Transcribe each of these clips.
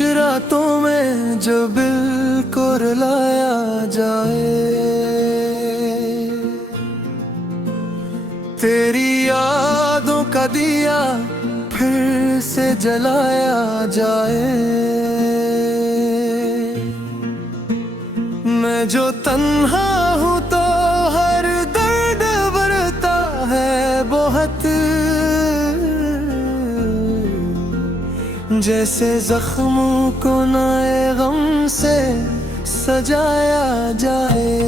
रातों में जो बिल को रुलाया जाए, तेरी यादों का दिया फिर से जलाया जाए। मैं जो तन्हा हूँ तो हर दर्द भरता है बहुत, जैसे जख्मों को नए गम से सजाया जाए।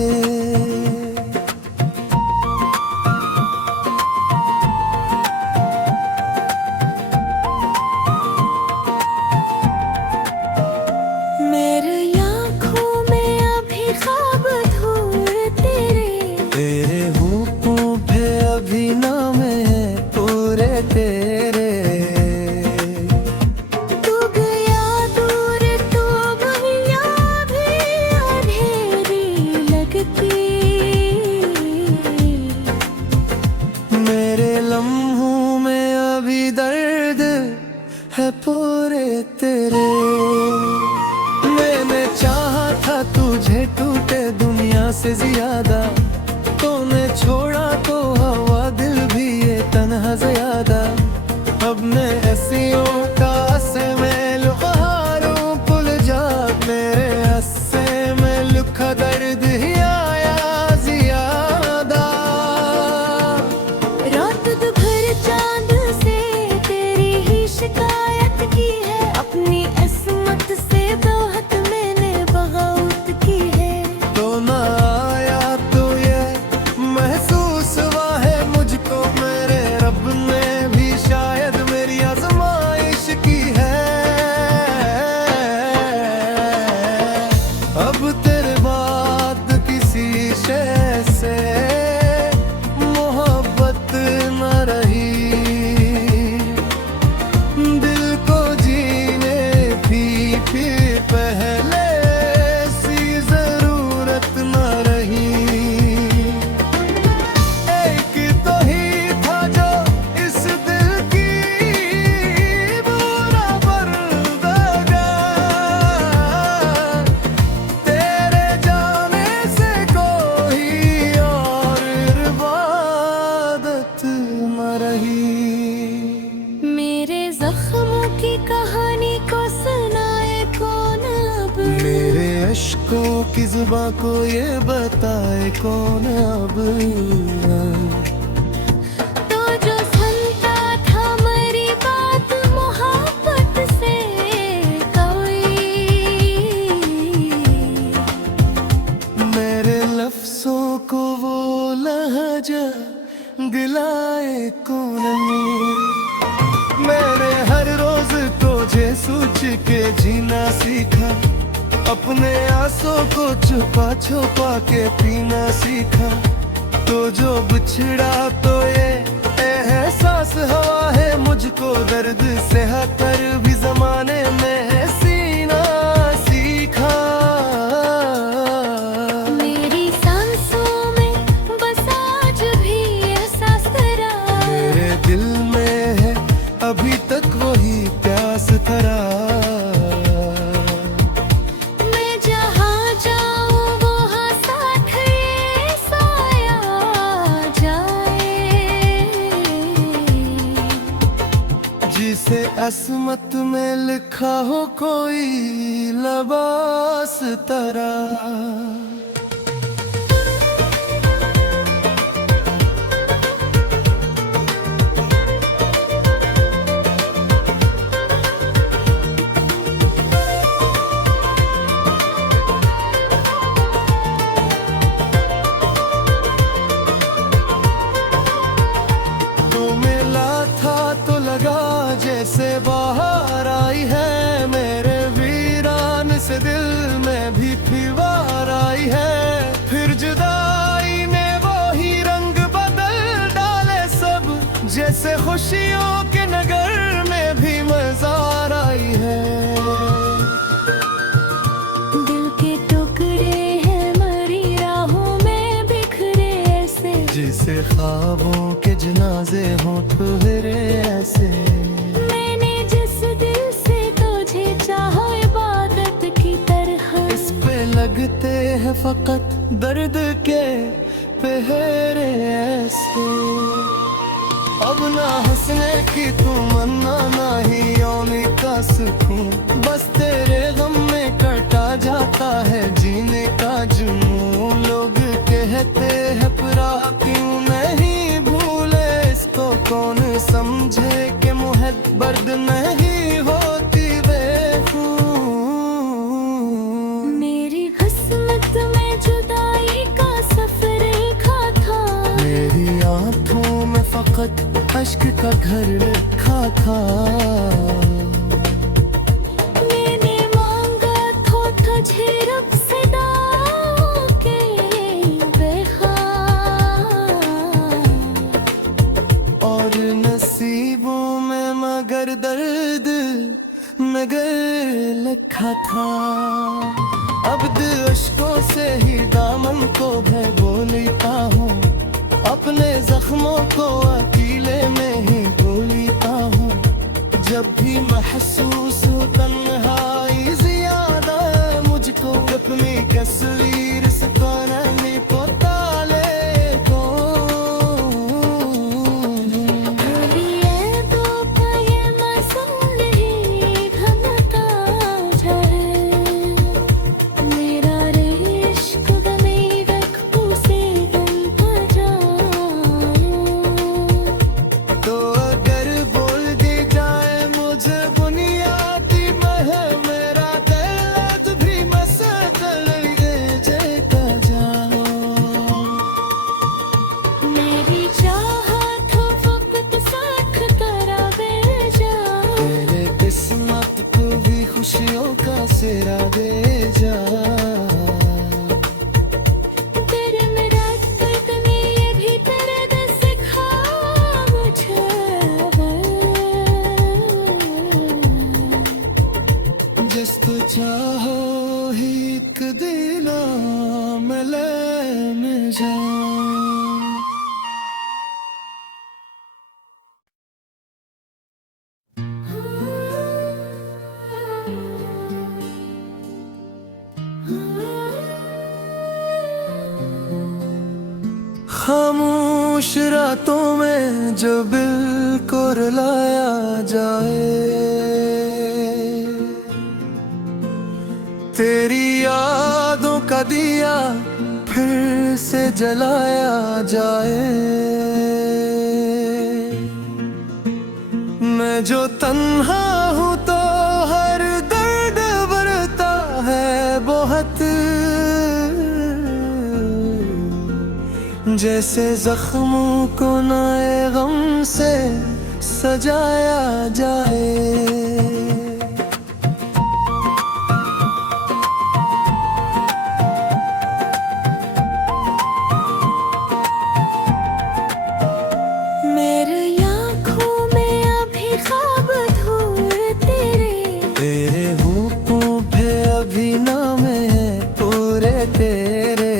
मेरे आँखों में अभी ख्वाब धूल तेरे होठों पे अभी नाम है पूरे तेरे। तू गया दूर तो बहियां भी अंधेरी लगती। मेरे लम्हों में अभी दर्द है पूरे तेरे। मैंने चाहा था तुझे टूटे दुनिया से ज्यादा, तूने छोड़ा तो हवा दिल भी ये तन्हा ज्यादा। अब मैं ऐसियों का से में लुहारूं पुल जा, मेरे हस्से में लिखा दर्द ही आया ज्यादा। रात दोपहर चांद से तेरी ही शिकायत की है, अपनी किस्मत से बहुत मैंने बगावत की है। तो ना आया तो ये महसूस हुआ है मुझको, मेरे रब ने भी शायद मेरी आजमाइश की है। अब तेरे बाद किसी शय से मोहब्बत न रही, दिल को जीने भी फिर पहले सी जरूरत न रही। एक तो ही था जो इस दिल की बुरा बरदगा, तेरे जाने से कोई और इबादत न रही। मेरे जख्मों की कहानी को सुनाए कौन अब, मेरे अश्कों की जुबां को ये बताए कौन अब। तो जो सुनता था मेरी बात मोहब्बत से कोई, मेरे लफ्जों को वो लहजा दिलाए कौन। मैंने हर रोज तुझे सोच के जीना सीखा, अपने आंसू को छुपा छुपा के पीना सीखा। तो जो बिछड़ा तो ये एहसास हुआ है मुझको, दर्द से कर भी जमाने में सीना सीखा। मेरी सांसों में बस आज भी एहसास तेरा, मेरे दिल में है अभी तक वही प्यास थरा। मैं जहाँ जाऊँ वहाँ साथ ये साया जाए। जिसे असमत में लिखा हो कोई लबास तरा। जैसे बाहर आई है मेरे वीरान से, दिल में भी फीवार आई है। फिर जुदाई ने वो ही रंग बदल डाले सब, जैसे खुशियों के नगर में भी मजार आई है। दिल के टुकड़े हैं मरी राहों में बिखरे ऐसे, जिसे ख्वाबों के जनाजे हों ठुहरे ऐसे। मैंने जिस दिल से तुझे चाहा लगते हैं फकत दर्द के पहरे ऐसे। अब ना हंसने की तमन्ना ना ही रोने का सुकून, बस तेरे गम में कटा जाता है जीने का जुनून। लोग कहते हैं परा क्यों नहीं भूले इसको, कौन समझे कि मोहब्बत नहीं होती बेखून। मेरी किस्मत में जुदाई का सफर लिखा था, मेरी आंखों में फकत अश्क का घर लिखा था। मैंने मांगा था तुझे रब से दुआ के बेखार, और नसीबों में मगर दर्द मगर लिखा था। अब दिल अश्कों से ही दामन को भिगो लेता हूँ, अपने जख्मों को अकेले में ही धो लेता हूँ। जब भी महसूस हो तन्हाई ज्यादा मुझको, अपनी तस्वीर से कोने को ताले को। अभी ये दो का ये मौसम नहीं घनता जाए, मेरा इश्क गमी रखू से बनता जाए। तो अगर बोल दी जाए मुझे बुनियादी मह, मेरा दर्द भी मसदल दे जेता जाओ। मेरी चाहत हो वक्त साथ करा दे जा, तेरे किस्मत को भी खुशियों का सिरा दे जा। तेरे मेरा दर्द ने ये भी दर्द सिखा मुझे। जिसको चाहो ही एक दिला मिले में जाओ। खामोश रातों में जो बिल को रुलाया जाए, तेरी यादों का दिया फिर से जलाया जाए। मैं जो तन्हा हूँ तो हर दर्द भरता है बहुत, जैसे जख्मों को नए गम से सजाया जाए। मेरे आँखों में अभी ख्वाब धूल तेरे होठों पे अभी नाम है पूरे तेरे।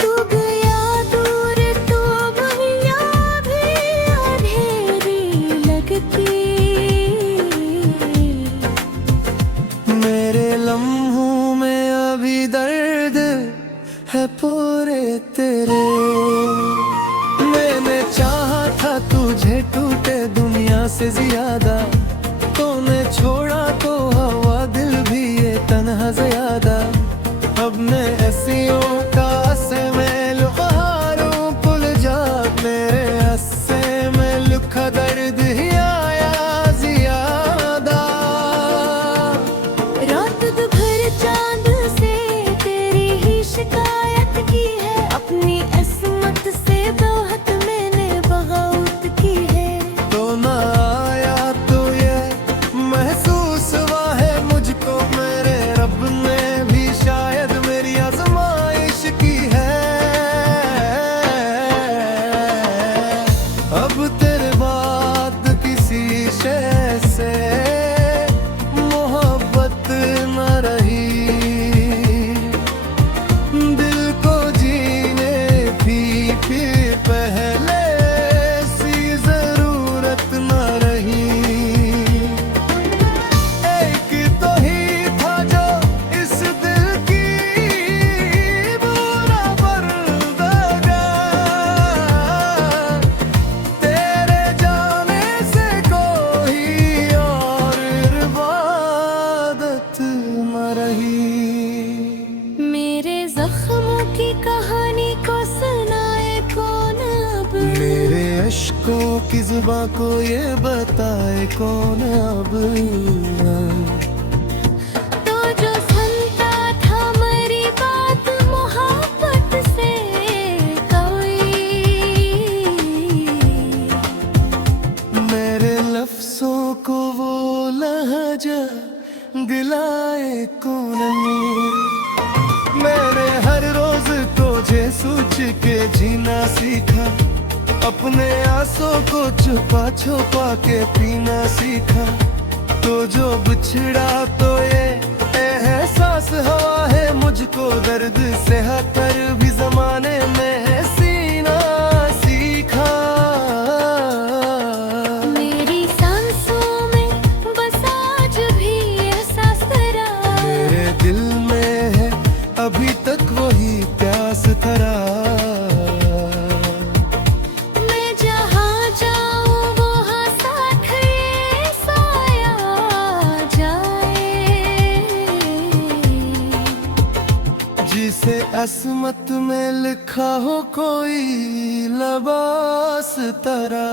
तू गया दूर तो बहिया भी अंधेरी लगती, मेरे लम्हों में अभी दर्द है पूरे तेरे। मैंने चाहा था तुझे टूटे दुनिया से ज्यादा, तूने छोड़ा तो हवा दिल भी ये तन्हा ज्यादा। अब मैं ऐसियों का से मैं लुहारूं पुल जा, मेरे हस्से में लुखा दर्द ही आया ज्यादा। रात दोपहर चांद से तेरी ही शिकायत की है, अपनी किस्मत से बहुत मैंने बगावत की है। तो ना आया तो ये महसूस हुआ है मुझको, मेरे रब ने भी शायद मेरी आजमाइश रही। मेरे जख्मों की कहानी को सुनाए कौन अब, मेरे अश्कों की जुबां को ये बताए कौन अब। तो जो सुनता था मेरी बात मोहब्बत से कोई, मेरे लफ्जों को वो लहजा दिलाए कौन। मैंने हर रोज तुझे सोच के जीना सीखा, अपने आंसू को छुपा छुपा के पीना सीखा। तो जो बिछड़ा तो ये एहसास हुआ है मुझको, दर्द से हतर भी जमाने में है सीना सीखा। मेरी सांसों में बस आज भी एहसास तेरा, मेरे दिल में है अभी तक वही प्यास तेरा। मैं जहाँ जाऊँ वहाँ साथ ये साया जाए, जिसे असमत में लिखा हो कोई लबास तेरा।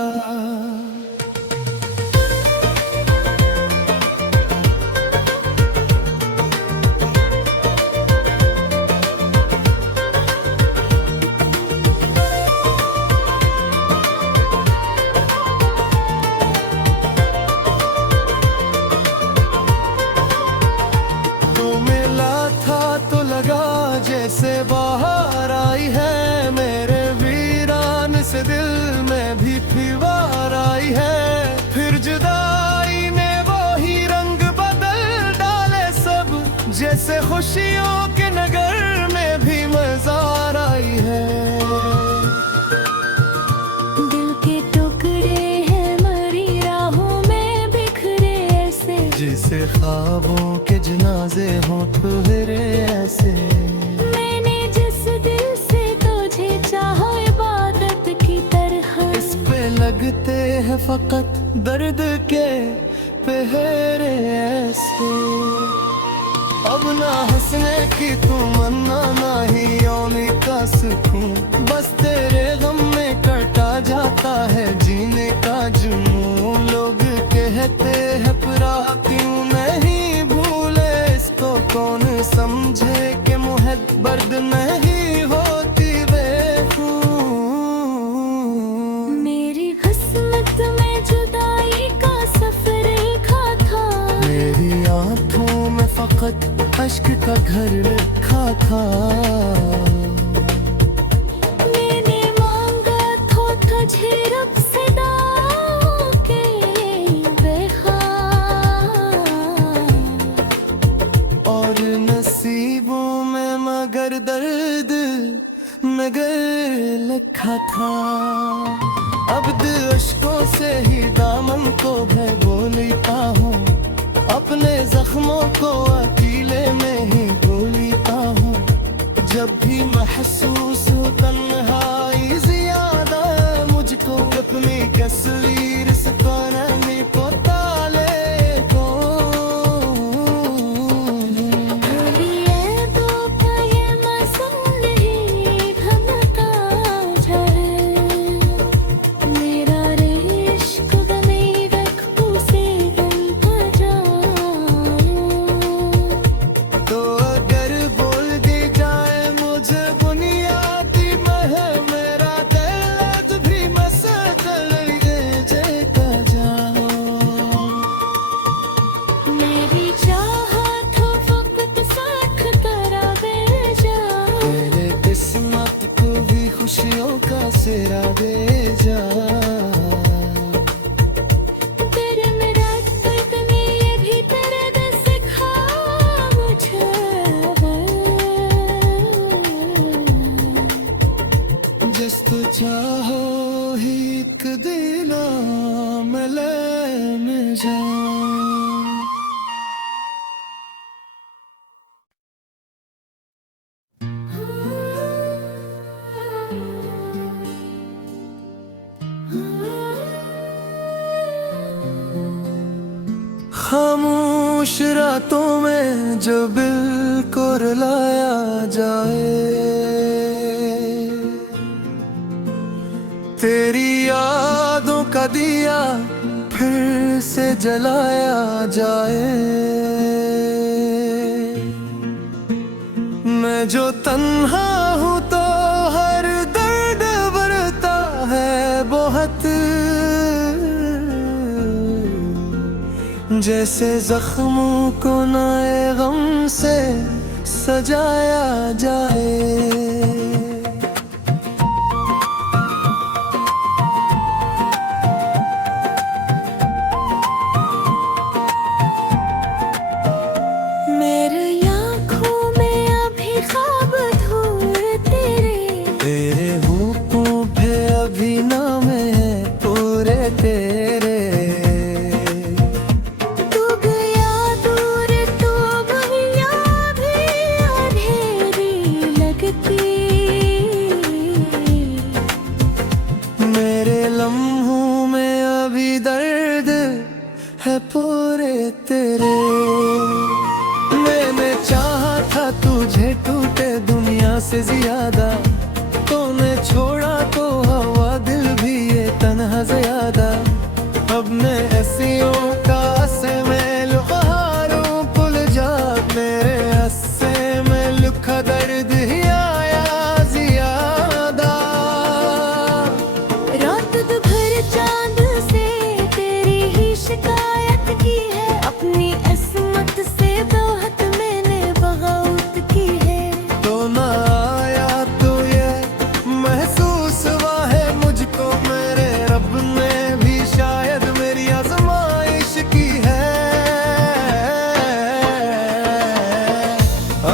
जैसे बाहर आई है मेरे वीरान से, दिल में भी फीवार आई है। फिर जुदाई ने वो ही रंग बदल डाले सब, जैसे खुशियों के नगर में भी मजार आई है। दिल के टुकड़े हैं मरी राहों में बिखरे ऐसे, जिसे ख्वाबों के जनाजे हों ठुहरे ऐसे। लगते हैं फकत दर्द के पहरे ऐसे। अब ना हंसने की तमन्ना ना ही औने का सुकून, बस तेरे गम में कटा जाता है जीने का जुनून। लोग कहते हैं पुरा क्यों नहीं भूले इसको, कौन समझे कि मुहब्बत नहीं होती बेखून। फकत अश्क का घर लिखा था, मैंने मांगा तो तुझे रब से दाओ के बेखार, और नसीबों में मगर दर्द मगर लिखा था। अब दिल अश्कों से ही दामन को भिगो लेता हूँ, अपने जख्मों को अकेले में ही भूलता हूँ। जब भी महसूस हो तन्हाई ज्यादा मुझको, अपनी तस्वीर से कोने पोता ले को। तो क्या ये मौसम नहीं घनता जाए, मेरा इश्क गमे रखू से बनता जाए। तो अगर बोल दी जाए मुझे बुनियादी मह, मेरा दर्द भी मसकल जेता जाओ। मेरी चाहत हो वक्त साथ करा दे जा, तेरे किस्मत को भी खुशियों का सिरा दे जा। तेरे मेरा दर्द ने ये भी तेरे दिल सिखा मुझे, जिस तू चाहो ही एक दिला मिले में जाऊं। खामोश रातों में जो बिल को रुलाया जाए, तेरी यादों का दिया फिर से जलाया जाए। मैं जो तन्हा हूँ तो हर दर्द बढ़ता है बहुत, जैसे जख्मों को नए गम से सजाया जाए। मेरी आँखों में अभी ख्वाब धूल तेरे होठों पे अभी नाम है पूरे तेरे। तू गया दूर तो वहिया भी अंधेरी लगती, मेरे लम्हों में अभी दर्द है पूरे तेरे। मैंने चाहा था तुझे टूटे दुनिया से ज्यादा, तूने छोड़ा तो हवा दिल भी ये तन्हा ज्यादा। अब मैं ऐसियों का से मैं लुहारूं पुल जा, मेरे हस्से में लिखा दर्द ही आया ज्यादा। रात दोपहर चांद से तेरी ही शिकायत की है, अपनी किस्मत से बहुत मैंने बगावत की है। तो ना आया तो ये महसूस हुआ है मुझको, मेरे रब ने भी शायद मेरी आजमाइश की है।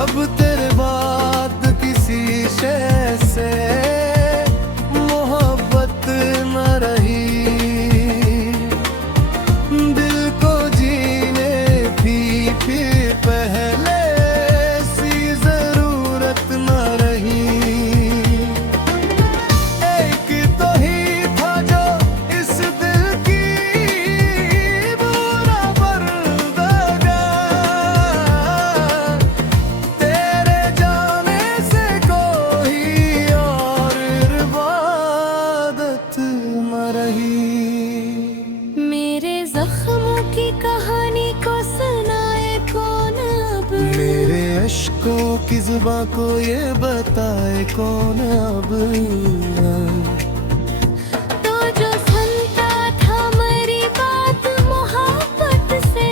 अब तेरे बाद किसी शय से मोहब्बत न रही, दिल को जीने भी फिर पहले सी जरूरत न रही। एक तो ही था जो इस दिल की बुरा बरदगा, तेरे जाने से कोई और इबादत न रही। मेरे जख्मों की कहानी को सुनाए कौन अब, मेरे अश्कों की जुबां को ये बताए कौन अब। तो जो सुनता था मेरी बात मोहब्बत से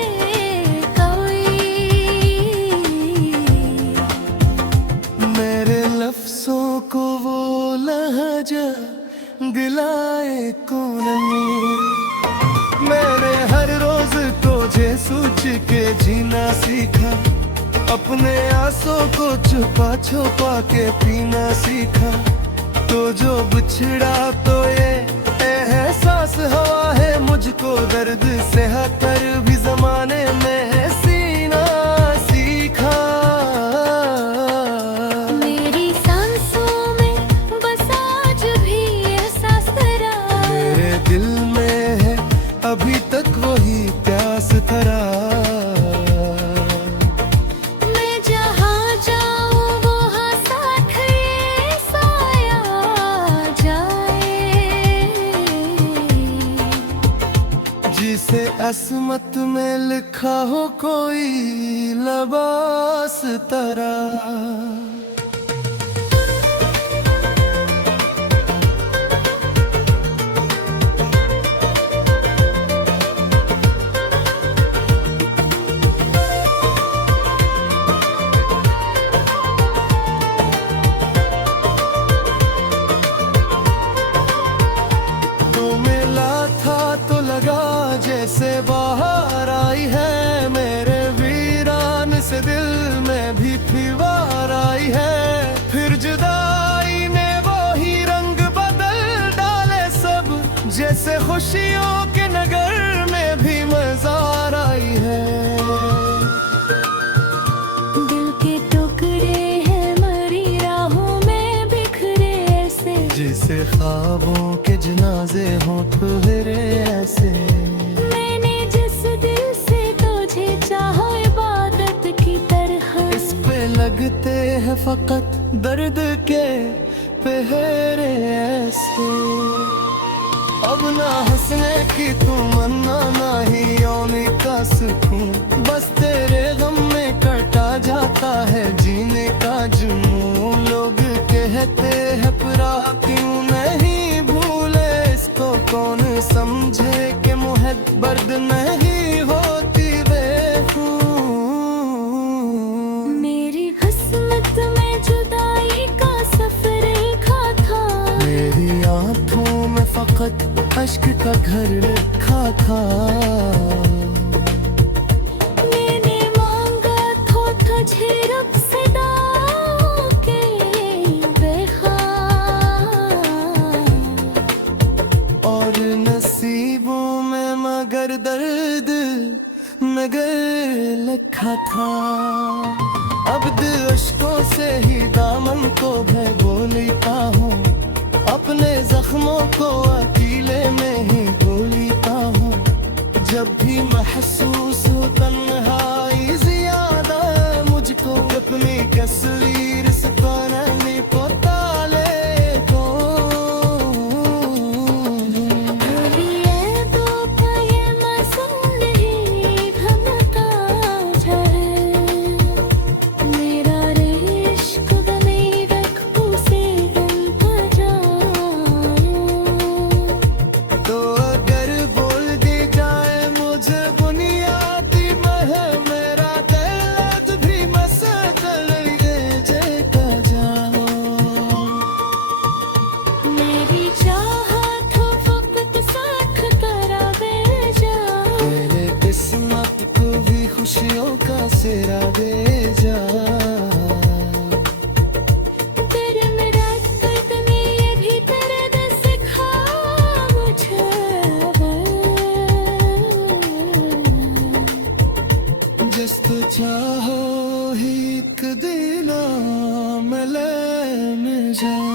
कोई, मेरे लफ्जों को वो लहजा दिलाए कौन। मैंने हर रोज तुझे सोच के जीना सीखा, अपने आंसू को छुपा छुपा के पीना सीखा। तो जो बिछड़ा तो ये एहसास हुआ है मुझको, दर्द से कर भी जमाने में है सीना सीखा। मेरी सांसों में बस आज भी एहसास तेरा, मेरे दिल में है अभी तक वही प्यास धरा। मैं जहाँ जाऊँ वहाँ साथ ये साया जाए, जिसे असमत में लिखा हो कोई लबास तरह। जैसे बाहर आई है मेरे वीरान से दिल में भी फीवर आई है। फिर जुदाई ने वो ही रंग बदल डाले सब, जैसे खुशियों के नगर में भी मजार आई है। दिल के टुकड़े हैं मरी राहों में बिखरे ऐसे, जिसे ख्वाबों के जनाजे हों ठुहरे ऐसे। मैंने जिस दिल से तुझे चाहा हैं फकत दर्द के पहरे ऐसे। अब ना हंसने की तमन्ना ना ही रोने का सुकून, बस तेरे गम में कटा जाता है जीने का जुनून। लोग कहते हैं परा क्यों नहीं भूले इसको, कौन समझे कि मोहब्बत नहीं होती बेखून। मेरी किस्मत में जुदाई का सफर लिखा था, मेरी आंखों में फकत अश्क का घर लिखा था। मैंने मांगा था तुझे रब से दाओ के बेखार, और नसीबों में मगर दर्द मगर लिखा था। अब दिल अश्कों से ही दामन को भिगो लेता हूँ, अपने जख्मों को अकेले में ही धो लेता हूँ। जब भी महसूस हो तन्हाई ज्यादा मुझको, अपनी तस्वीर से नहीं पता ले को। अभी ये दो ये मासूम नहीं भनता जाए, मेरा इश्क गमे रख उसे गलता जाए। तो अगर बोल दी जाए मुझे बुनियादी मह, मेरा दर्द भी मसकल जेता जाओ। मेरी चाहत हो वक्त साख करा दे जा, तेरे किस्मत को भी खुशियों का सिरा दे जा। तेरे मेरा दर्द ने ये भी दर्द सिखा मुझे। जिस तो चाहो ही एक दिला मिले में जाओ।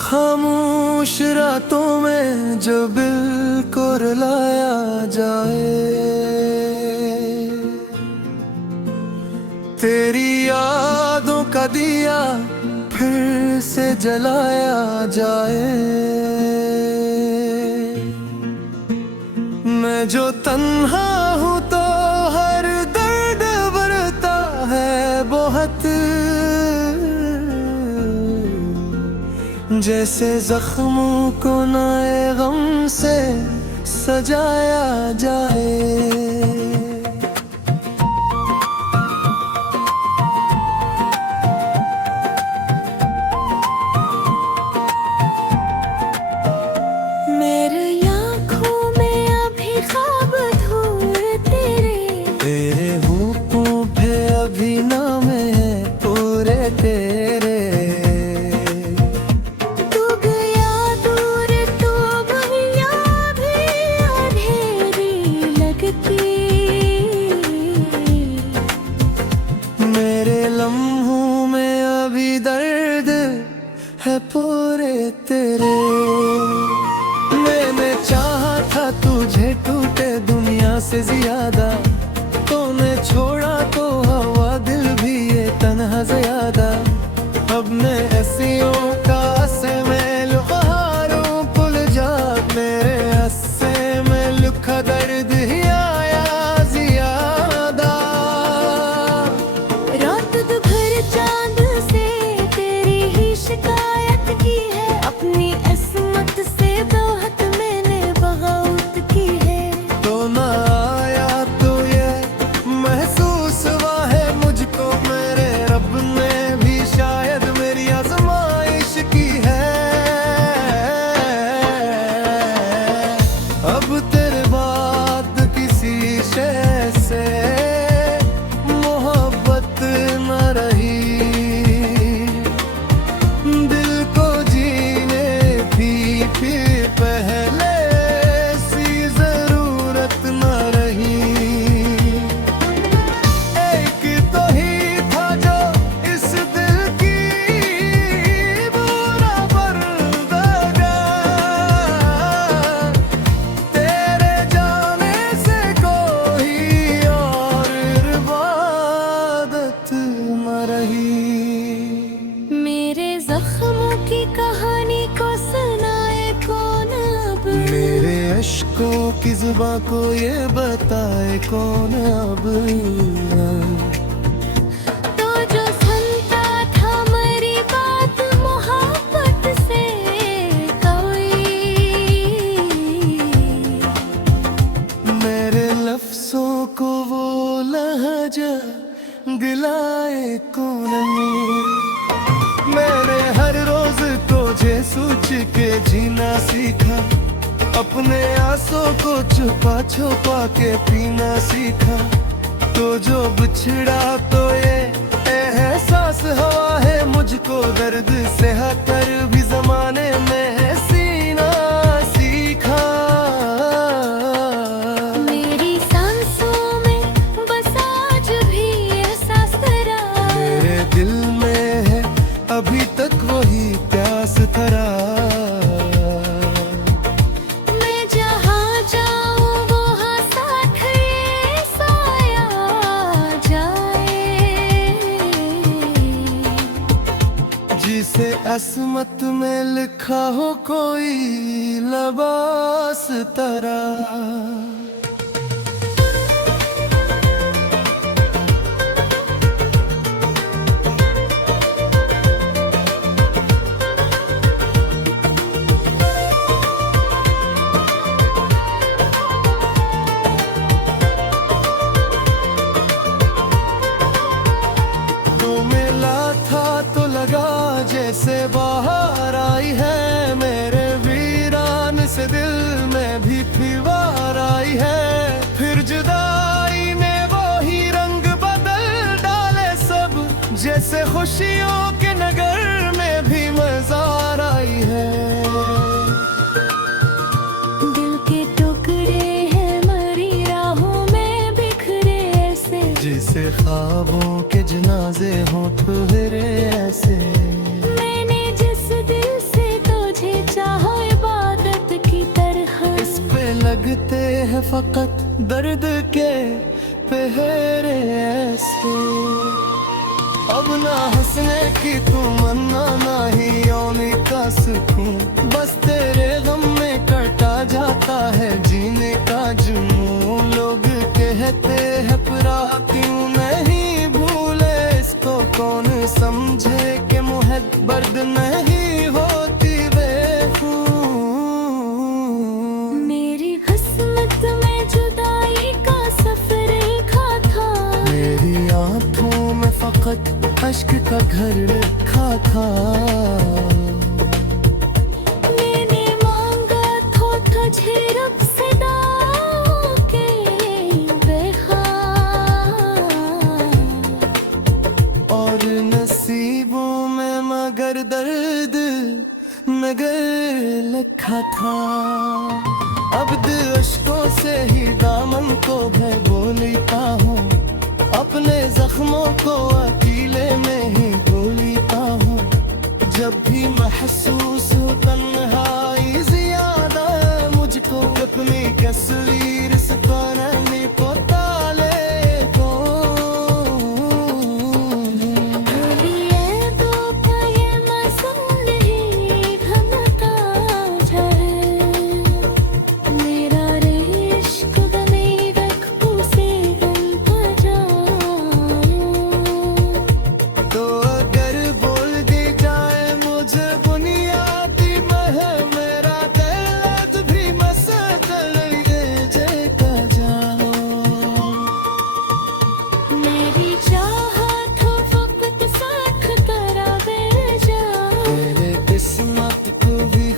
खामोश रातों में जो बिल को रुलाया जाए, तेरी यादों का दिया फिर से जलाया जाए। मैं जो तन्हा हूँ तो हर दर्द भरता है बहुत, जैसे जख्मों को नए गम से सजाया जाए। मेरे आँखों में अभी ख्वाब धूल तेरे होठों पे अभी नाम है पूरे तेरे। तू गया दूर तो बहिया भी अंधेरी लगती, मेरे लम्हों में अभी दर्द है पूरे तेरे। मैंने चाहा था तुझे टूटे दुनिया से ज्यादा, तूने छोड़ा तो हवा दिल भी ये तन्हा ज्यादा। अब मैं ऐसियों का से में लुहारों पुल जा, मेरे हस्से में लिखा दर्द ही आया ज्यादा। रात दोपहर चांद से तेरी ही शिकायत की है, अपनी किस्मत से बहुत मैंने बगावत की है। तो ना आया तो ये महसूस हुआ है मुझको, मेरे रब ने भी शायद मेरी आजमाइश आशिकों की जुबां को ये बताए कौन अब। तो जो सुनता था मेरी बात मोहब्बत से कोई, मेरे लफ्जों को वो लहजा गिलाए कौन अमीर। मैंने हर रोज तुझे सोच के जीना सीखा, अपने आंसू को छुपा छुपा के पीना सीखा। तो जो बिछड़ा तो ये एहसास हुआ है मुझको, दर्द से हकर भी जमाने में सीना सीखा। मेरी सांसों में बस आज भी एहसास तेरा, मेरे दिल में है अभी तक वही प्यास तेरा। मैं जहाँ जाऊँ वहाँ साथ ये साया जाए, जिसे असमत में लिखा हो कोई लबास तेरा। जैसे बाहर आई है मेरे वीरान से, दिल में भी फीवार आई है। फिर जुदाई ने वो ही रंग बदल डाले सब, जैसे खुशियों के नगर में भी मजार आई है। दिल के टुकड़े हैं मरी राहों में बिखरे ऐसे, जिसे ख्वाबों के जनाजे हों ठुहरे ऐसे। लगते हैं फकत दर्द के पहरे ऐसे। अब ना हंसने की तमन्ना ना ही यौनी का सुकून, बस तेरे गम में कटा जाता है जीने का जुनून। लोग कहते हैं पुरा क्यों नहीं भूले इसको, कौन समझे कि मुहब्बत नहीं होती बेखून। फकत अश्क का घर लिखा था, मैंने मांगा तो तुझे रब से दाओ के बेखार, और नसीबों में मगर दर्द मगर लिखा था। अब दिल अश्कों से ही दामन को भिगो लेता हूँ, अपने जख्मों को अकेले में ही धो लेता हूँ। जब भी महसूस हो तन्हाई ज्यादा मुझको, अपनी तस्वीर से बनाने को ताले को। तो का ये मौसम नहीं भनता जाए, मेरा इश्क बने रखू से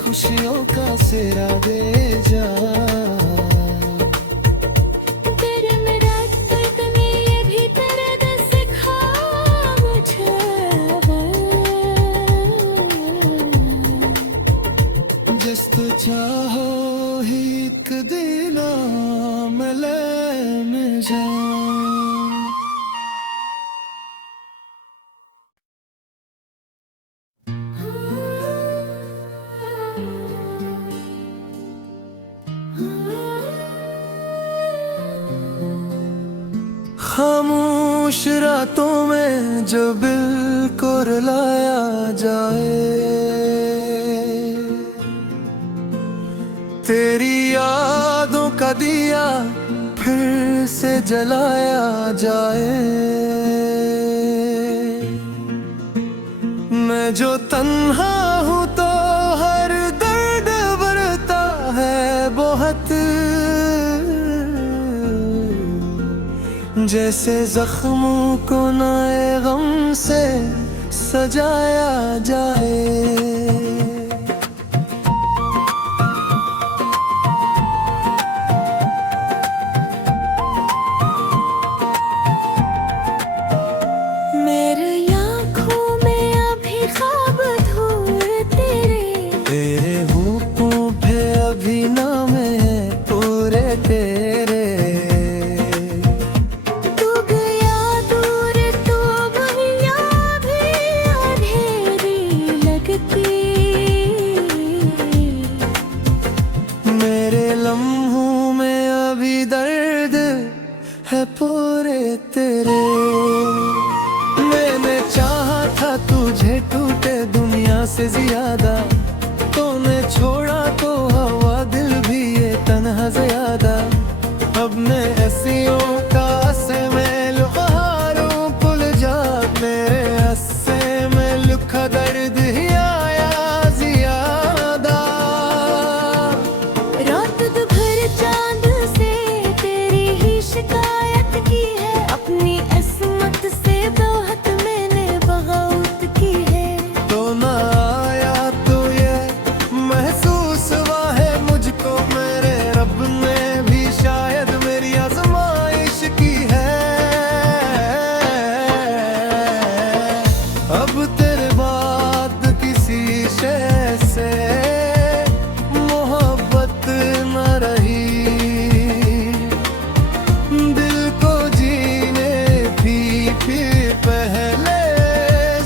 खुशियों का सेरा दे जा। तेरे मेरा दर्द ने ये भी दर्द सिखा मुझे, जिस तू चाहो ही एक दिला मिले में जा। खामोश रातों में जो बिल को रुलाया जाए, तेरी यादों दिया फिर से जलाया जाए। मैं जो तन्हा हूँ तो हर दर्द बढ़ता है बहुत, जैसे जख्मों को नए गम से सजाया जाए। मेरी आँखों में अभी ख्वाब धूल तेरे होठों पे अभी नाम है पूरे तेरे। तू गया दूर तो दुनिया भी अंधेरी लगती। मेरे लम्हों में अभी दर्द है पूरे तेरे। मैंने चाहा था तुझे टूटे दुनिया से ज्यादा, तूने छोड़ा तो हवा दिल भी ये तन्हा ज्यादा। अब मैं ऐसियों का से मैं लुहारूं पुल जा, मेरे हस्से में लिखा दर्द ही आया ज्यादा। रात दोपहर चांद से तेरी ही शिकायत की है, अपनी किस्मत से बहुत मैंने बगावत की है। तो ना आया तो ये महसूस हुआ है मुझको, मेरे रब ने भी शायद मेरी आजमाइश की है। अब तेरे बाद किसी शय से मोहब्बत न रही, दिल को जीने भी पहले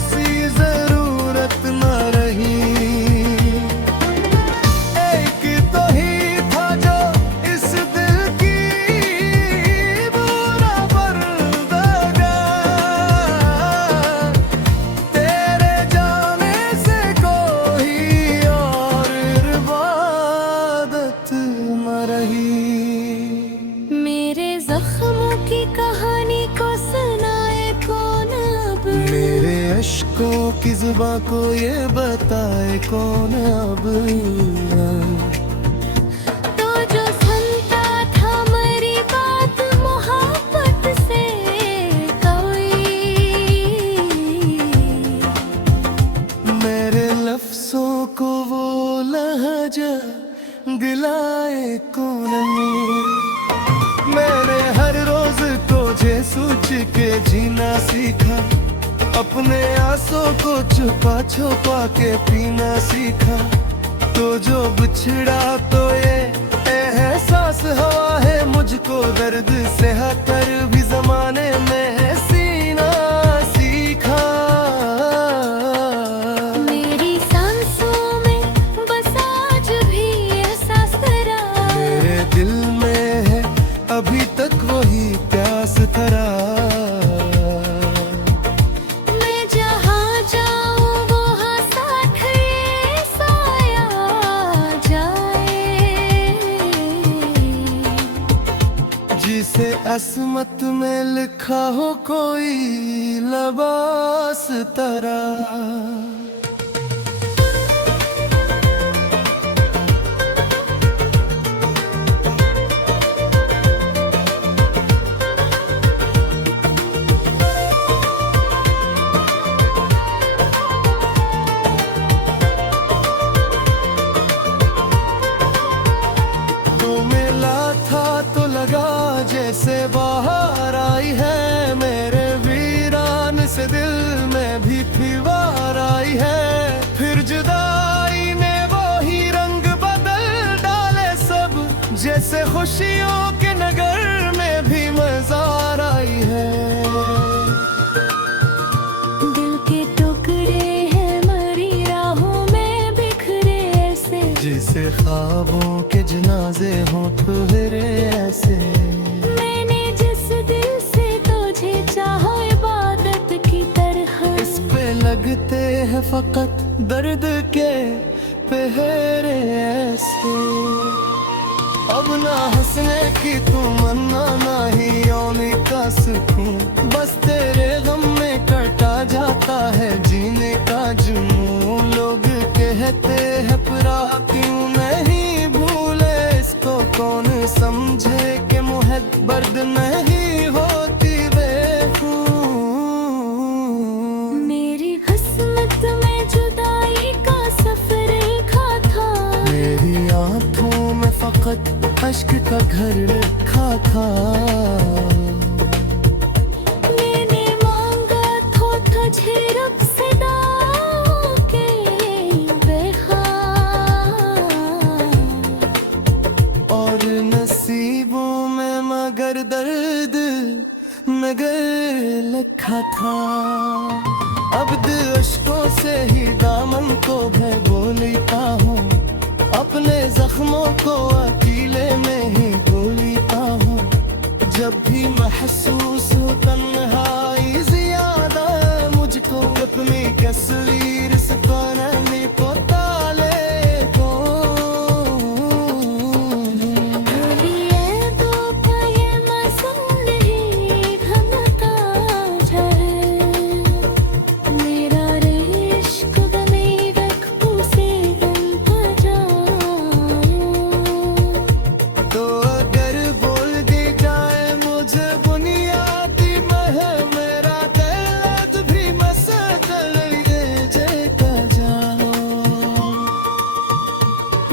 सी जरूरत न रही। एक तो ही था जो इस दिल की बुरा बरदगा, तेरे जाने से कोई और इबादत न रही। मेरे जख्मों की कहानी को सुनाए कौन अब, मेरे अश्कों की जुबां को ये बताए कौन अब। तो जो सुनता था मेरी बात मोहब्बत से कोई, मेरे लफ्जों को वो लहजा दिलाए कौन। मैंने हर रोज तुझे सोच के जीना सीखा, अपने आंसू को छुपा छुपा के पीना सीखा। तो जो बिछड़ा तो ये एहसास हुआ है मुझको, दर्द से हकर भी जमाने में है सीना सीखा। मेरी सांसों में बस आज भी एहसास तेरा, मेरे दिल में है अभी तक वही प्यास धरा। मैं जहाँ जाऊँ वहाँ साथ ये साया जाए। जिसे असमत में लिखा हो कोई लबास तरह। तो मिला था तो लगा जैसे बाहर आई है, मेरे वीरान से दिल में भी दीवार आई है। फिर जुदाई ने वो ही रंग बदल डाले सब, जैसे खुशियों के नगर में भी मजार आई है। दिल के टुकड़े हैं मरी राहों में बिखरे ऐसे, जिसे ख्वाबों के जनाजे हों तो फिर ऐसे। मैंने जिस दिल से तुझे चाहा इबादत की तरह, इस पे लगते हैं फकत दर्द के पहरे ऐसे। अब ना हंसने की तमन्ना ना ही रोने का सुकून, बस तेरे गम में कटा जाता है जीने का जुनून। लोग कहते हैं परा क्यों नहीं भूले इसको, कौन समझे कि मोहब्बत नहीं होती बेखून। मेरी किस्मत में जुदाई का सफर लिखा था, मेरी आंखों में फकत अश्क का घर लिखा था। मैंने मांगा तो तुझे रब से दाओ के बेखार, और नसीबों में मगर दर्द मगर लिखा था। अब दिल अश्कों से ही दामन को मैं बोलता हूँ, अपने जख्मों को अकेले में ही बोलता हूँ। जब भी महसूस हो तन्हाई ज्यादा मुझको, अपनी तस्वीर से पानी पोता ले दो। ये दो का ये मौसम नहीं भमता जाए, मेरा इश्क गमे रखू से बनता जाए। तो अगर बोल दी जाए मुझे बुनियादी मह, मेरा दर्द भी मसकल जेता जाओ।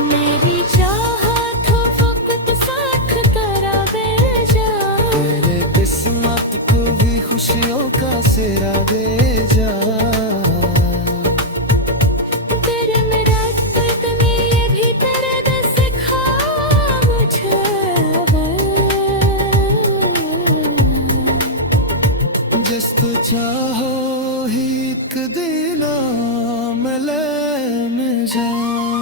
मेरी चाहत हो वक्त साथ करावे जा, तेरे किस्मत को भी खुशियों का सिरा दे जा। तेरे मेरा दर्द ने ये भी दर्द सिखा मुझे, जिस तू चाहो ही एक दिला मिले में जाओ।